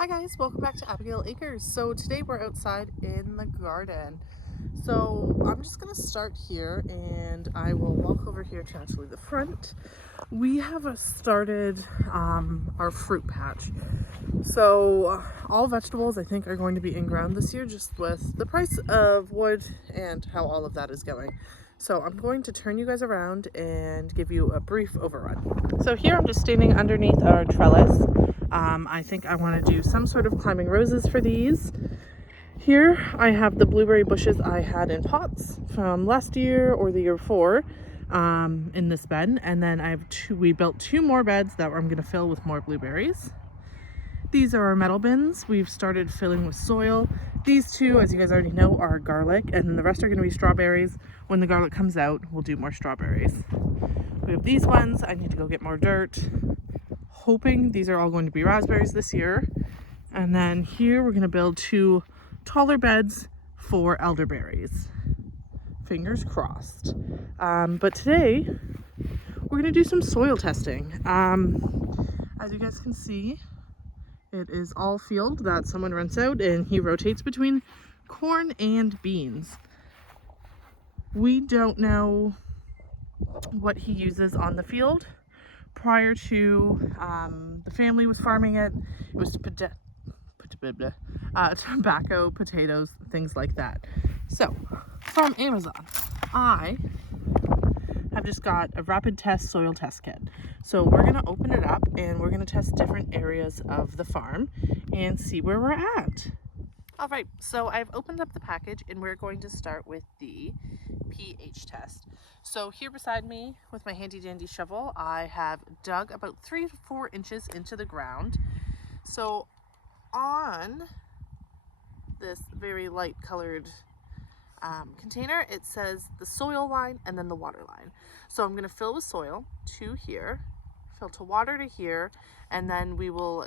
Hi guys, welcome back to Abigail Acres. So today we're outside in the garden. So I'm just gonna start here and I will walk over here to actually the front. We have started our fruit patch. So all vegetables I think are going to be in ground this year, just with the price of wood and how all of that is going. So I'm going to turn you guys around and give you a brief overrun. So here I'm just standing underneath our trellis. I think I want to do some sort of climbing roses for these. Here I have the blueberry bushes I had in pots from last year or the year before in this bed. And then we built two more beds that I'm going to fill with more blueberries. These are our metal bins. We've started filling with soil. These two, as you guys already know, are garlic, and the rest are going to be strawberries. When the garlic comes out, we'll do more strawberries. We have these ones. I need to go get more dirt. Hoping these are all going to be raspberries this year. And then here we're going to build two taller beds for elderberries. Fingers crossed. But today we're going to do some soil testing. As you guys can see, it is all field that someone rents out and he rotates between corn and beans. We don't know what he uses on the field. Prior to the family was farming it, it was tobacco, potatoes, things like that. So from Amazon, I have just got a rapid test soil test kit. So we're gonna open it up and we're gonna test different areas of the farm and see where we're at. All right, so I've opened up the package and we're going to start with the pH test. So here beside me with my handy dandy shovel, I have dug about 3 to 4 inches into the ground. So on this very light colored container, it says the soil line and then the water line. So I'm going to fill with soil to here, fill to water to here, and then we'll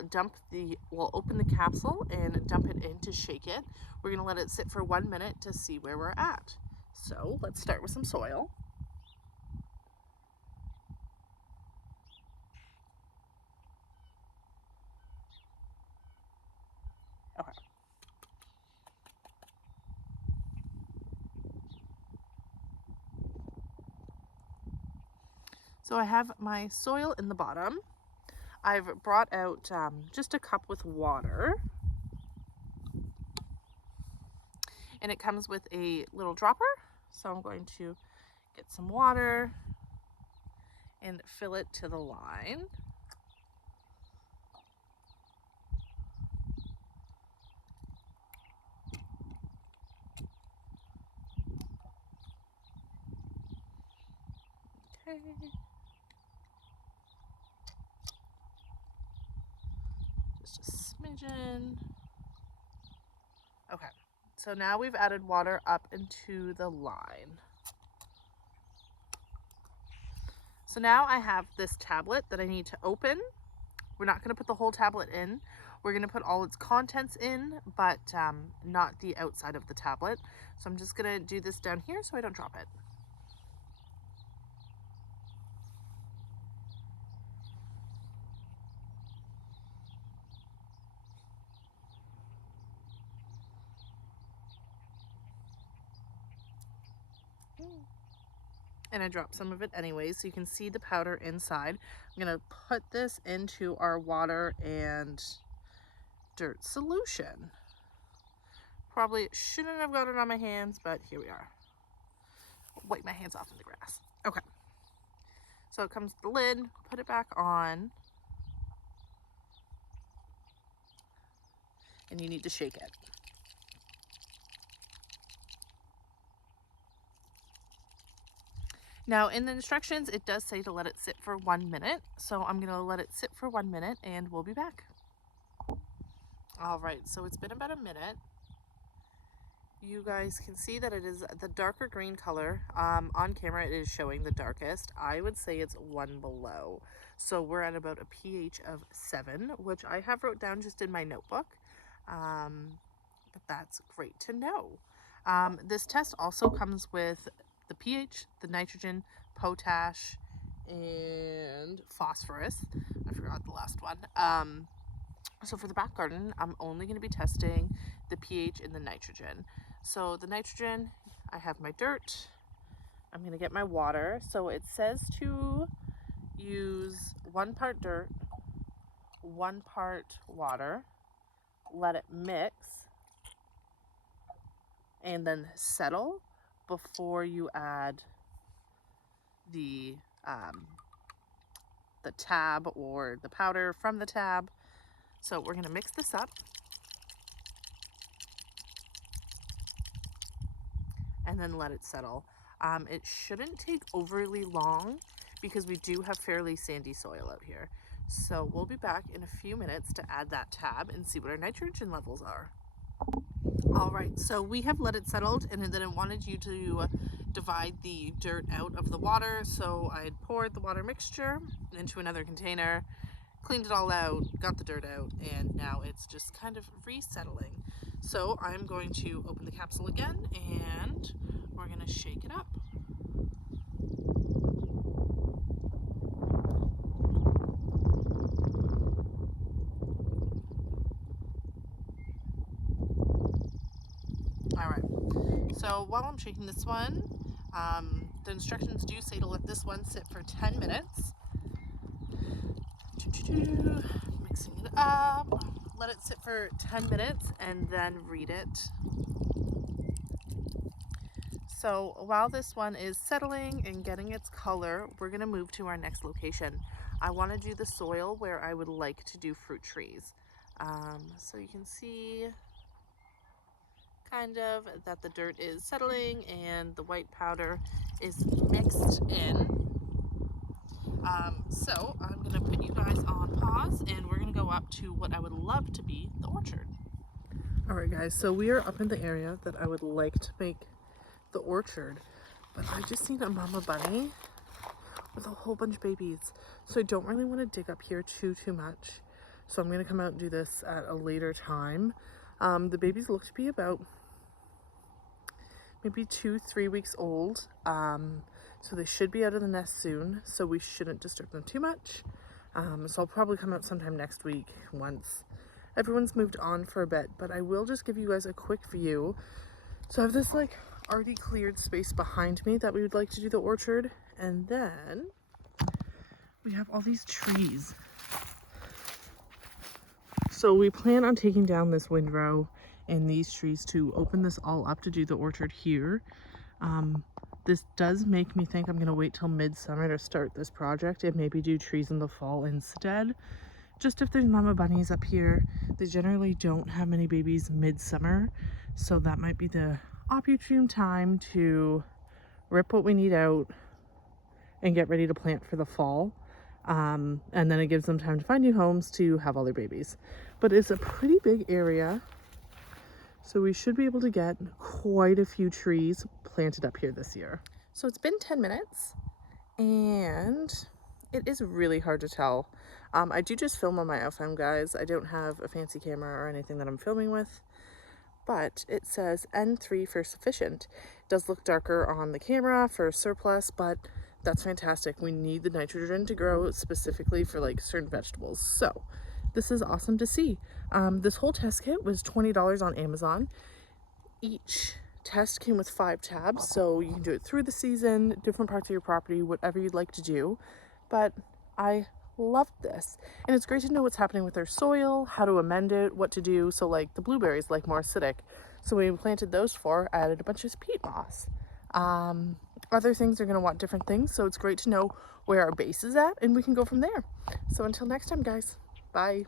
open the capsule and dump it in to shake it. We're going to let it sit for 1 minute to see where we're at. So let's start with some soil. Okay. So I have my soil in the bottom. I've brought out just a cup with water. And it comes with a little dropper. So I'm going to get some water and fill it to the line. Okay. Just a smidgen. Okay, so now we've added water up into the line. So now I have this tablet that I need to open. We're not going to put the whole tablet in. We're going to put all its contents in, but not the outside of the tablet. So I'm just going to do this down here so I don't drop it. And I dropped some of it anyway, so you can see the powder inside. I'm going to put this into our water and dirt solution. Probably shouldn't have got it on my hands, but here we are. Wipe my hands off in the grass. Okay. So it comes with the lid, put it back on, and you need to shake it. Now in the instructions, it does say to let it sit for 1 minute. So I'm gonna let it sit for 1 minute and we'll be back. All right, so it's been about a minute. You guys can see that it is the darker green color. On camera, it is showing the darkest. I would say it's 1 below. So we're at about a pH of 7, which I have wrote down just in my notebook. But that's great to know. This test also comes with the pH, the nitrogen, potash, and phosphorus. I forgot the last one. So for the back garden, I'm only going to be testing the pH and the nitrogen. So the nitrogen, I have my dirt. I'm going to get my water. So it says to use 1 part dirt, 1 part water, let it mix, and then settle before you add the tab or the powder from the tab. So we're going to mix this up and then let it settle. It shouldn't take overly long because we do have fairly sandy soil out here. So we'll be back in a few minutes to add that tab and see what our nitrogen levels are. All right, so we have let it settled, and then I wanted you to divide the dirt out of the water. So I had poured the water mixture into another container, cleaned it all out, got the dirt out, and now it's just kind of resettling. So I'm going to open the capsule again and we're gonna shake it up. All right, so while I'm shaking this one, the instructions do say to let this one sit for 10 minutes. Mixing it up, let it sit for 10 minutes and then read it. So while this one is settling and getting its color, we're gonna move to our next location. I wanna do the soil where I would like to do fruit trees. So you can see kind of that the dirt is settling and the white powder is mixed in. So I'm gonna put you guys on pause and we're gonna go up to what I would love to be the orchard. All right guys, so we are up in the area that I would like to make the orchard, but I just seen a mama bunny with a whole bunch of babies. So I don't really want to dig up here too much. So I'm gonna come out and do this at a later time. The babies look to be about maybe 2-3 weeks old. So they should be out of the nest soon, so we shouldn't disturb them too much. So I'll probably come out sometime next week once everyone's moved on for a bit, but I will just give you guys a quick view. So I have this like already cleared space behind me that we would like to do the orchard, and then we have all these trees. So we plan on taking down this windrow and these trees to open this all up to do the orchard here. This does make me think I'm gonna wait till midsummer to start this project and maybe do trees in the fall instead. Just if there's mama bunnies up here, they generally don't have many babies midsummer, so that might be the opportune time to rip what we need out and get ready to plant for the fall. And then it gives them time to find new homes to have all their babies. But it's a pretty big area, so we should be able to get quite a few trees planted up here this year. So it's been 10 minutes and it is really hard to tell. I do just film on my iPhone, guys. I don't have a fancy camera or anything that I'm filming with, but it says N3 for sufficient. It does look darker on the camera for surplus, but that's fantastic. We need the nitrogen to grow specifically for like certain vegetables. So this is awesome to see. This whole test kit was $20 on Amazon. Each test came with 5 tabs, so you can do it through the season, different parts of your property, whatever you'd like to do. But I loved this, and it's great to know what's happening with their soil, how to amend it, what to do. So like the blueberries like more acidic, so when we planted those 4, I added a bunch of peat moss. Other things are going to want different things, so it's great to know where our base is at and we can go from there. So until next time, guys, bye.